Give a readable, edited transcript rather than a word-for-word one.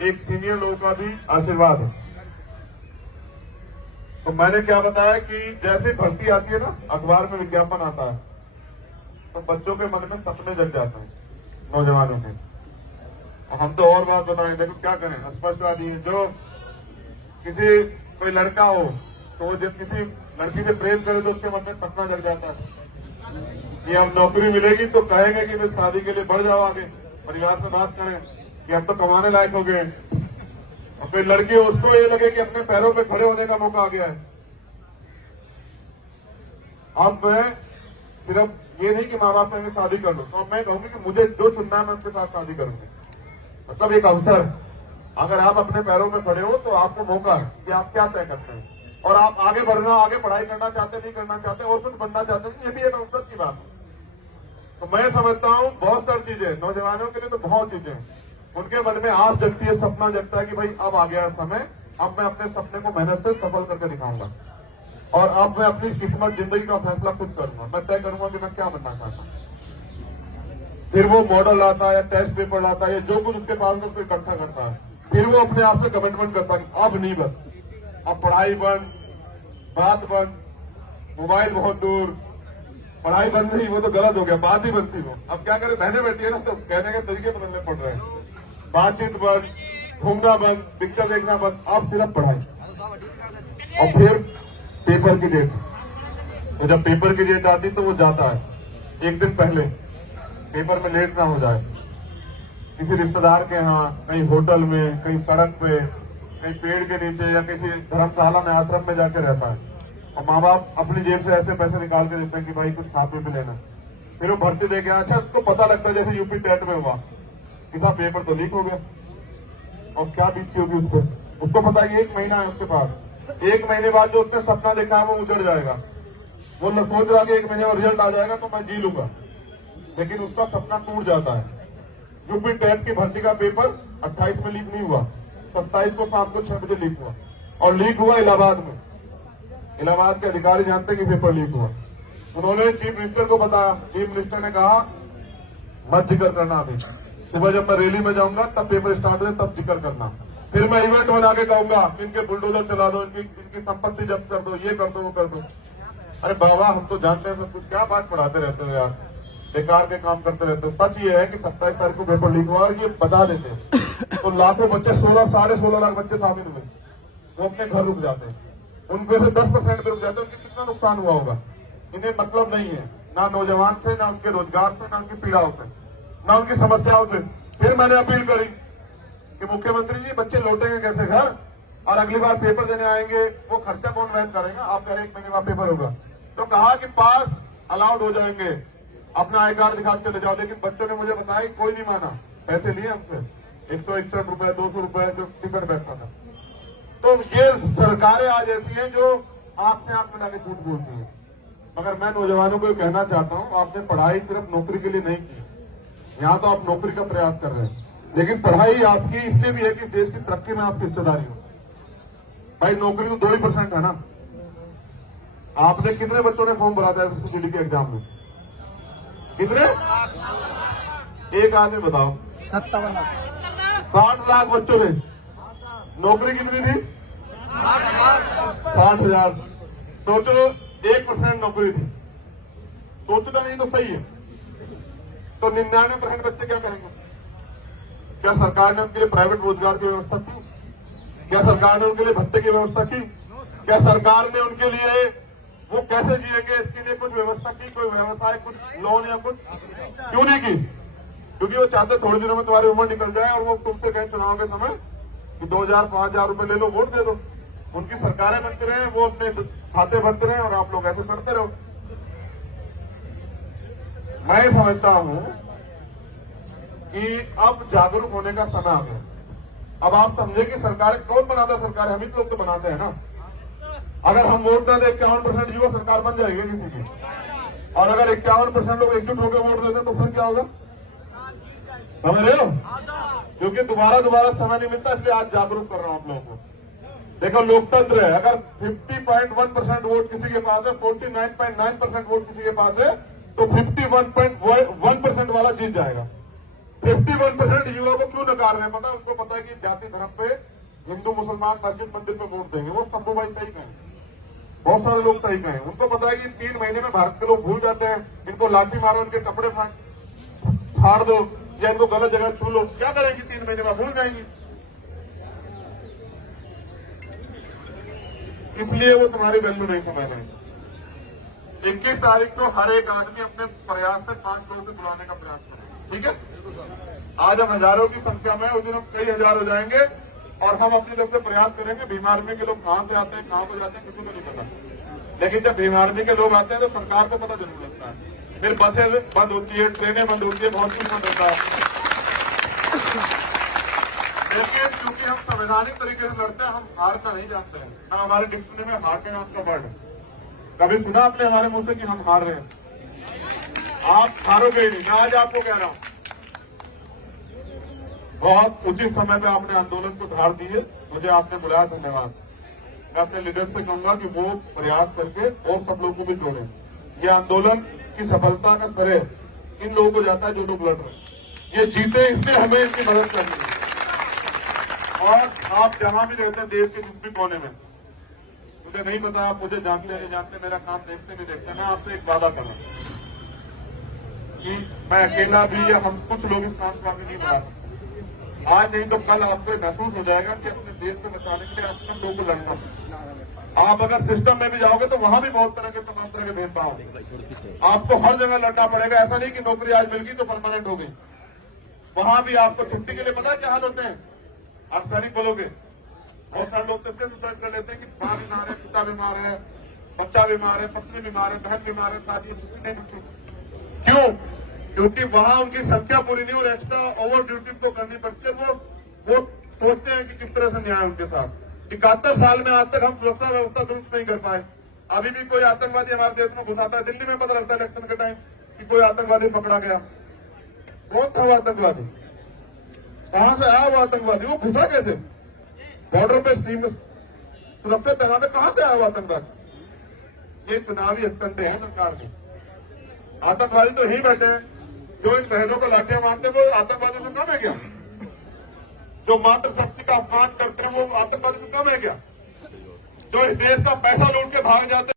एक सीनियर लोगों का भी आशीर्वाद है। तो मैंने क्या बताया कि जैसे भर्ती आती है ना, अखबार में विज्ञापन आता है, तो बच्चों के मन में सपने जग जाते हैं, नौजवानों के। हम तो और बात बताएं, देखो क्या करें, स्पष्टवादी है। जो किसी कोई लड़का हो तो वो जब किसी लड़की से प्रेम करे तो उसके मन में सपना जग जाता है कि अब नौकरी मिलेगी तो कहेंगे कि फिर शादी के लिए बढ़ जाओ आगे, परिवार से बात करें कि अब तो कमाने लायक हो गए। और फिर लड़की उसको ये लगे कि अपने पैरों पे खड़े होने का मौका आ गया है। अब मैं सिर्फ ये नहीं कि माँ बाप कहेंगे शादी कर लो, तो मैं कहूंगी कि मुझे जो चुनना है मैं उसके साथ शादी करूंगी। मतलब एक अवसर, अगर आप अपने पैरों में खड़े हो तो आपको मौका है कि आप क्या तय करते हैं, और आप आगे बढ़ना, आगे पढ़ाई करना चाहते, नहीं करना चाहते, और कुछ बनना चाहते हैं, ये भी एक अवसर की बात है। तो मैं समझता हूँ बहुत सारी चीजें नौजवानों के लिए, तो बहुत चीजें उनके मन में आस जगती है, सपना जगता है कि भाई अब आ गया समय, अब मैं अपने सपने को मेहनत से सफल करके दिखाऊंगा, और अब मैं अपनी किस्मत, जिंदगी का फैसला खुद करूंगा, मैं तय करूंगा कि मैं क्या बनना चाहता हूँ। फिर वो मॉडल लाता है या टेस्ट पेपर लाता है या जो कुछ उसके पास में उसको इकट्ठा करता है, फिर वो अपने आप से कमिटमेंट करता है अब नहीं बस, अब पढ़ाई बंद, बात बंद, मोबाइल बहुत दूर, पढ़ाई बंद नहीं, वो तो गलत हो गया, बात ही बंद थी वो। अब क्या करें, बहने बैठी है ना, तो कहने के तरीके बदलने पड़ रहे हैं, बातचीत बंद, घूमना बंद, पिक्चर देखना बंद, अब सिर्फ पढ़ाई। और फिर पेपर की डेट, तो जब पेपर की डेट आती तो वो जाता है एक दिन पहले, पेपर में लेट ना हो जाए, किसी रिश्तेदार के यहाँ, कहीं होटल में, कहीं सड़क पे, कहीं पेड़ के नीचे, या किसी धर्मशाला में, आश्रम में जाके रहता है। और माँ बाप अपनी जेब से ऐसे पैसे निकाल के देते हैं कि भाई कुछ खा पी लेना। फिर वो भर्ती दे गया, अच्छा उसको पता लगता है जैसे यूपी टेट में हुआ कि साहब पेपर तो लीक हो गया, और क्या बीतती होगी उसको, उसको पता है कि 1 महीना है उसके पास, 1 महीने बाद जो उसने सपना देखा है वो उजड़ जाएगा। वो सोच रहा कि 1 महीने में रिजल्ट आ जाएगा तो मैं जी लूंगा, लेकिन उसका सपना टूट जाता है। यूपी टेट की भर्ती का पेपर 28 में लीक नहीं हुआ, 27 को शाम को 6 बजे लीक हुआ, और लीक हुआ इलाहाबाद में। इलाहाबाद के अधिकारी जानते हैं कि पेपर लीक हुआ। उन्होंने चीफ मिनिस्टर को बताया, चीफ मिनिस्टर ने कहा मत जिक्र करना, अभी सुबह जब मैं रैली में जाऊंगा तब पेपर स्टार्ट हो तब जिक्र करना, फिर मैं इवेंट बना के कहूंगा इनके बुलडोजर चला दो, इनकी संपत्ति जब्त कर दो, ये कर दो, वो कर दो। अरे बाबा, हम तो जानते हैं सब कुछ, क्या बात पढ़ाते रहते हो यार, बेकार के काम करते रहते हो। सच ये है कि 27 तारीख को पेपर लीक हुआ, और ये बता देते हैं तो लाखों बच्चे, 16-16.5 लाख बच्चे शामिल हुए, वो अपने घर रुक जाते हैं, उनमें से 10% पे रुक जाते हैं। उनके कितना नुकसान हुआ होगा, इन्हें मतलब नहीं है ना नौजवान से, ना उनके रोजगार से, ना उनकी पीड़ाओं से, ना उनकी समस्याओं से। फिर मैंने अपील करी कि मुख्यमंत्री जी बच्चे लौटेंगे कैसे घर, और अगली बार पेपर देने आएंगे वो खर्चा कौन वहन करेगा, आप कह रहे 1 महीने बाद पेपर होगा। तो कहा कि पास अलाउड हो जाएंगे, अपना आई कार्ड दिखा के चले जाओ। लेकिन बच्चों ने मुझे बताया कि कोई नहीं माना, पैसे लिए हमसे 161 रुपए, 200 रुपए जो टिकट बैठता था। तो ये सरकारें आज ऐसी हैं जो आंख से आंख मिला के झूठ बोलती है। मगर मैं नौजवानों को कहना चाहता हूं, आपने पढ़ाई सिर्फ नौकरी के लिए नहीं की, यहाँ तो आप नौकरी का प्रयास कर रहे हैं, लेकिन पढ़ाई आपकी इसलिए भी है कि देश की तरक्की में आपकी हिस्सेदारी हो। भाई नौकरी तो 2% है ना। आपने कितने बच्चों ने फॉर्म भरा था एसएससी के एग्जाम में, कितने? एक आदमी बताओ। 57 लाख। 60 लाख बच्चों ने। नौकरी कितनी थी? 60,000। सोचो 1% नौकरी थी, सोचना नहीं तो सही है। तो 99% बच्चे क्या करेंगे? क्या सरकार ने उनके लिए प्राइवेट रोजगार की व्यवस्था की? क्या सरकार ने उनके लिए भत्ते की व्यवस्था की? क्या सरकार ने उनके लिए वो कैसे जिएंगे इसके लिए कुछ व्यवस्था की? कोई व्यवसाय, कुछ लोन या कुछ क्यों नहीं की? क्योंकि वो चाहते थोड़े दिनों में तुम्हारी उम्र निकल जाए और वो तुमसे कहें चुनाव के समय कि 2,000-5,000 रुपए ले लो, वोट दे दो। उनकी सरकारें बनते रहे, वो अपने खाते भरते रहे, और आप लोग ऐसे करते रहो। मैं समझता हूं कि अब जागरूक होने का समय आ गया। अब आप समझे कि सरकार कौन बनाता है? सरकार हम ही लोग तो बनाते हैं ना। अगर हम वोट ना दे 51% युवा, सरकार बन जाएगी किसी की, और अगर 51% लोग एकजुट होकर वोट देते तो फिर क्या होगा? समझ रहे हो? क्योंकि दोबारा समय नहीं मिलता, इसलिए आज जागरूक कर रहा हूं आप लोगों को। देखो लोकतंत्र है, अगर 50.1% वोट किसी के पास है, 49.9% वोट किसी के पास है, तो 51.1% वाला जीत जाएगा। 51% युवा को क्यों नकार रहे हैं पता है? उनको पता है कि जाति धर्म पे हिंदू मुसलमान मस्जिद मंदिर पे वोट देंगे। वो शंभू भाई सही कहें, बहुत सारे लोग सही कहें। उनको पता है कि 3 महीने में भारत के लोग भूल जाते हैं। इनको लाठी मारो, इनके कपड़े फाड़ दो या इनको गलत जगह छू लो, क्या करेंगी? 3 महीने में भूल जाएंगी। इसलिए वो तुम्हारी वैल्यू नहीं समझ रहे। 21 तारीख को हर एक आदमी अपने प्रयास से 5 लोगों को बुलाने का प्रयास करें, ठीक है? आज हम हजारों की संख्या में, उस दिन हम कई हजार हो जाएंगे और हम अपनी तरफ से प्रयास करेंगे। भीम आर्मी के लोग कहां से आते हैं, कहां को जाते हैं, किसी को नहीं पता। लेकिन जब भीम आर्मी के लोग आते हैं तो सरकार को पता जरूर लगता है। फिर बसें बंद होती है, ट्रेनें बंद होती है, बहुत कुछ बंद होता है। लेकिन क्योंकि हम संवैधानिक तरीके से लड़ते हैं, हम हारना नहीं जानते हैं। ना हमारे डिक्शनरी में हार के नाम का वर्ड है। कभी सुना आपने हमारे मुंह से कि हम हार रहे हैं? आप हारोगे ही नहीं, मैं आज आपको कह रहा हूं। बहुत उचित समय पे आपने आंदोलन को धार दी है, मुझे आपने बुलाया, धन्यवाद। मैं अपने लीडर से कहूंगा कि वो प्रयास करके और सब लोगों को भी जोड़ें। ये आंदोलन की सफलता का श्रेय इन लोगों को जाता है जो लोग लड़ रहे हैं। ये जीते इसलिए हमें इनकी मदद करनी है। और आप जहां भी रहते हैं देश के जिस भी कोने में, मुझे नहीं पता, आप मुझे जानते नहीं जानते, मेरा काम देखते नहीं देखते, मैं आपसे एक वादा कर रहा हूं कि मैं अकेला भी या हम कुछ लोग इस काम का भी नहीं बना सकते। आज नहीं तो कल आपको महसूस हो जाएगा कि अपने देश को बचाने के लिए अपने लोगों को लड़ना। आप अगर सिस्टम में भी जाओगे तो वहां भी बहुत तरह के तमाम तरह के भेदभाव, आपको हर जगह लड़ना पड़ेगा। ऐसा नहीं कि नौकरी आज मिल गई तो परमानेंट हो गई। वहां भी आपको छुट्टी के लिए पता है क्या हाल होते हैं? आप सैनिक बोलोगे, बहुत सारे लोग तो इससे सुसाइड कर लेते हैं कि मां बीमार है, पिता बीमार है, बच्चा बीमार है, पत्नी बीमार है, बहन बीमार है, शादी छुट्टी नहीं मिलती। क्यों? क्योंकि वहां उनकी संख्या पूरी नहीं और एक्स्ट्रा ओवर ड्यूटी तो करनी पड़ती है। वो सोचते हैं कि किस तरह से न्याय उनके साथ। 71 साल में आज तक हम सुरक्षा व्यवस्था दुरुस्त नहीं कर पाए। अभी भी कोई आतंकवादी हमारे देश में घुसाता है। दिल्ली में पता लगता है इलेक्शन के टाइम कि कोई आतंकवादी पकड़ा गया। कौन था वो आतंकवादी? कहां से आया वो आतंकवादी? वो घुसा कैसे? बॉर्डर पे सुरक्षा तैनात, कहां से आया वो आतंकवादी? ये चुनावी हथकंडे हैं सरकार के। आतंकवादी तो ही बैठे हैं। जो इन बहनों को लाठियां मारते हैं वो आतंकवादी से कम है क्या? जो मातृ शक्ति का अपमान करते हैं वो आतंकवादी से कम है क्या? जो इस देश का पैसा लूट के भाग जाते हैं